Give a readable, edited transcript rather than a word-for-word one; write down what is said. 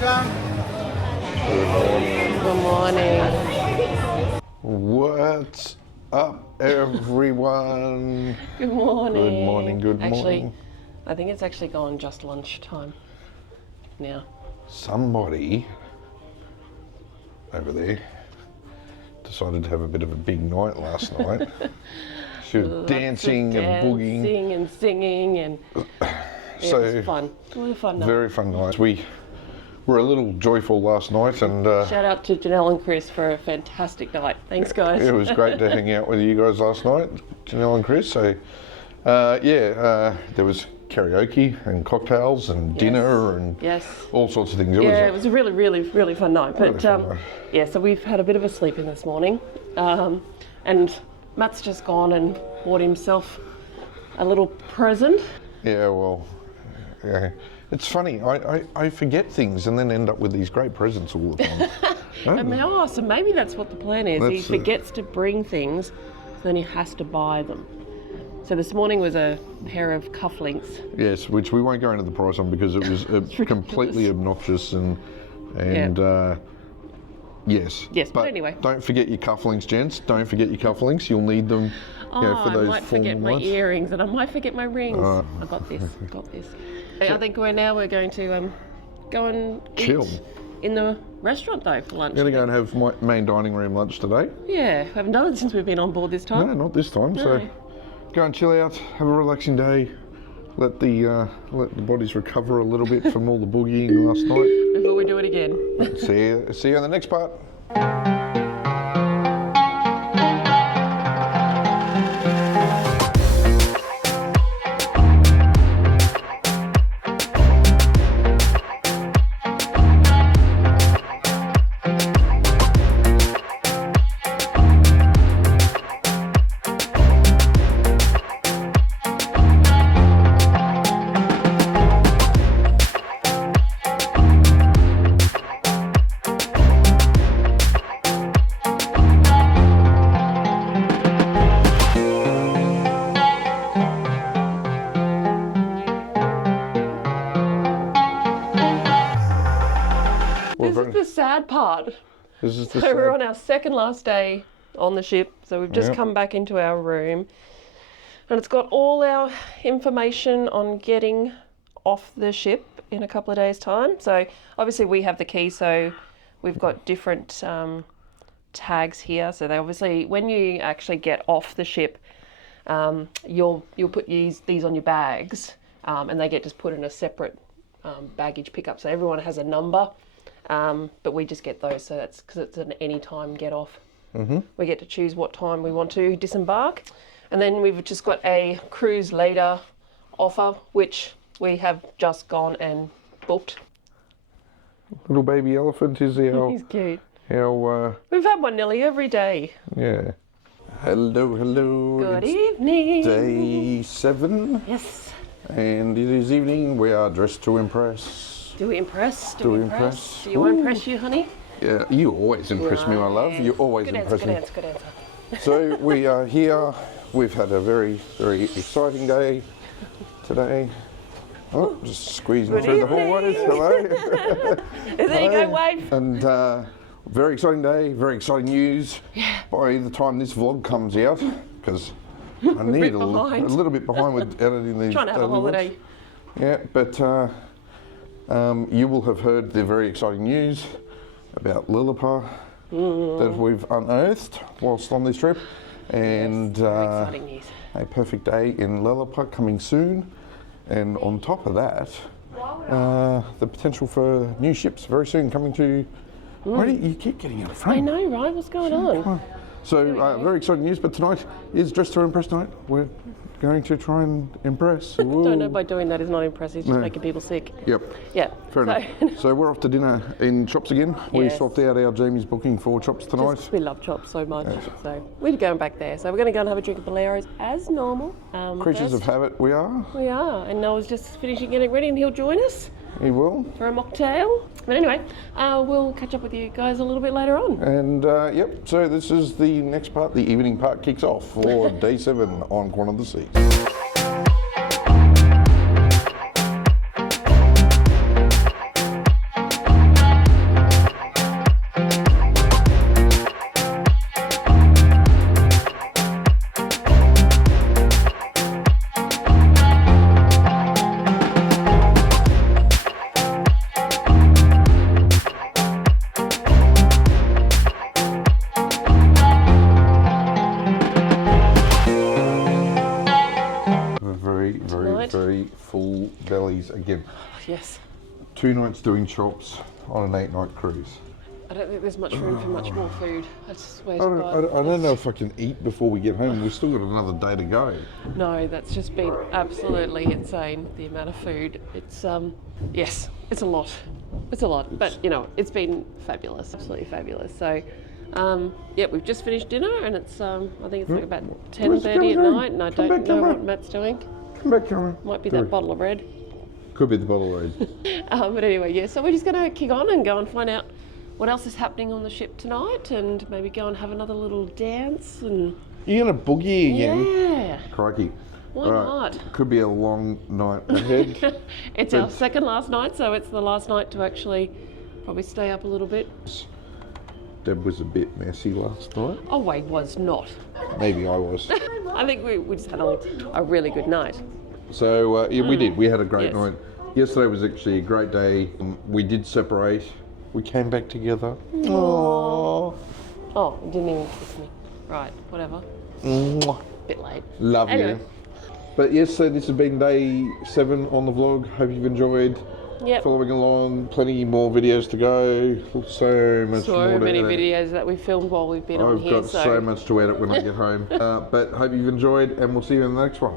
Good morning. What's up, everyone? Good morning. Good morning, good morning. Actually, I think it's actually gone just lunchtime now. Somebody over there decided to have a bit of a big night last night. She was dancing and boogieing. Dancing and singing and So, it was fun. It was a fun night. Very fun night. We were a little joyful last night and Shout out to Janelle and Chris for a fantastic night. Thanks, guys. it was great to hang out with you guys last night, Janelle and Chris. So, there was karaoke and cocktails and dinner and all sorts of things. It was a really, really, really fun night. Really But fun night. so we've had a bit of a sleep in this morning, and Matt's just gone and bought himself a little present. Yeah, well, yeah. It's funny, I forget things and then end up with these great presents all the time. So maybe that's what the plan is. He forgets to bring things, so then he has to buy them. So this morning was a pair of cufflinks. Yes, which we won't go into the price on because it was completely obnoxious and yes. Yes, but anyway. Don't forget your cufflinks, gents. Don't forget your cufflinks. You'll need them for those I might forget my nights. earrings and I might forget my rings. I got this. I think we're going to go and Chill. eat in the restaurant though for lunch. I'm going to go and have my main dining room lunch today. Yeah, we haven't done it since we've been on board this time. No, not this time. No. So go and chill out, have a relaxing day, let the bodies recover a little bit from all the boogieing last night. Before we do it again. See you in the next part. This is the sad part. So we're on our second last day on the ship, so we've just come back into our room and it's got all our information on getting off the ship in a couple of days' time. So obviously we have the key, so we've got different tags here. So they obviously, when you actually get off the ship, you'll put these on your bags, and they get just put in a separate baggage pickup. So everyone has a number. But we just get those, so that's because it's an anytime get off. Mm-hmm. We get to choose what time we want to disembark. And then we've just got a cruise later offer, which we have just gone and booked. Little baby elephant is He's cute. our We've had one nearly every day. yeah. Hello. Good It's evening. Day 7. Yes. And it is evening. We are dressed to impress. Do we impress? Do we impress? Do you impress you, honey? Yeah, you always impress me, my love. You always Good impress me. answer, good answer. So we are here. We've had a very, very exciting day today. Oh, just squeezing Good through evening. the hallways. Hello. There you go, wave. And very exciting day, very exciting news. Yeah. By the time this vlog comes out, because I need a little bit behind with editing these. Trying to have a holiday. Vlogs. Yeah, but you will have heard the very exciting news about Lilliput that we've unearthed whilst on this trip. And Very exciting news. a perfect day in Lilliput coming soon. And on top of that, the potential for new ships very soon coming to... Why do you keep getting out of frame? I know, right? What's going on? So very exciting news, but tonight is Dress to Impress night. We're going to try and impress. Don't know by doing that is not impressive, just making people sick. Yep. Yeah. Fair enough. So we're off to dinner in Chops again. We swapped out our Jamie's booking for Chops tonight. Just, we love Chops so much, so we're going back there. So we're going to go and have a drink at Bolero's as normal. Creatures of first. habit, we are. We are, and Noah's just finishing getting ready, and he'll join us He will. for a mocktail. But anyway, we'll catch up with you guys a little bit later on. And yep, so this is the next part. The evening part kicks off for day 7 on Quant of the Seas. again. Yes. 2 nights doing chops on an 8-night cruise. I don't think there's much room for much more food. I don't know if I can eat before we get home. We've still got another day to go. No, that's just been absolutely insane, the amount of food. It's, yes, it's a lot. It's a lot, but you know, it's been fabulous, absolutely fabulous. So, yeah, we've just finished dinner and it's, I think it's like about 10:30 at night and I don't know what Matt's doing. Come back, Cameron. Might be that bottle of red. Could be the bottle of red. But anyway, yeah, so we're just going to kick on and go and find out what else is happening on the ship tonight and maybe go and have another little dance and... You're going to boogie again? Yeah. Crikey. Why not? Could be a long night ahead. It's our second last night, so it's the last night to actually probably stay up a little bit. Deb was a bit messy last night. Oh, Wade was not. Maybe I was. I think we just had a really good night. So, yeah, we did. We had a great Yes. night. Yesterday was actually a great day. We did separate. We came back together. Aww. Oh, you didn't even kiss me. Right, whatever. Mwah. Bit late. Love Anyway. you. But yes, so this has been day 7 on the vlog. Hope you've enjoyed Yep. following along. Plenty more videos to go. So much more So to many edit. videos that we filmed while we've been on I've here. got so much to edit when I get home. But hope you've enjoyed and we'll see you in the next one.